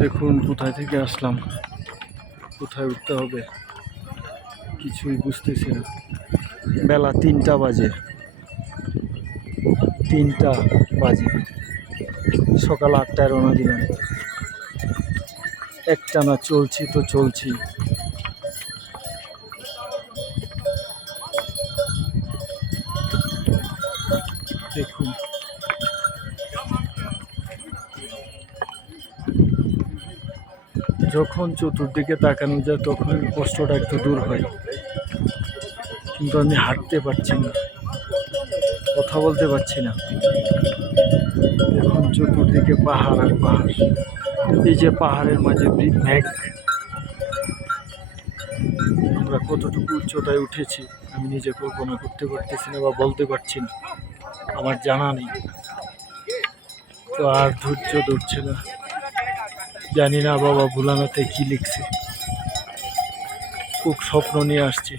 দেখুন কোথায় থেকে আসলাম, কোথায় উঠতে হবে কিছুই বুঝতেছি না। বেলা 3টা বাজে, 3টা বাজে, সকাল 8টায় রওনা দিলাম। একটানা চলছি তো চলছি। দেখুন যখন চতুর্দিকে তাকানো যায় তখন কষ্টটা একটু দূর হয়, কিন্তু আমি হাঁটতে পারছি না, কথা বলতে পারছি না। এখন চতুর্দিকে পাহাড় আর পাহাড়, এই যে পাহাড়ের মাঝে মেঘ। আমরা কতটুকু উচ্চতায় উঠেছি আমি নিজে কল্পনা করতে পারতেছি না বা বলতে পারছি না, আমার জানা নেই। তো আর ধৈর্য ধরছে না, জানি না বাবা ভোলানাথে কি লিখছে। খুব স্বপ্ন নিয়ে আসছে।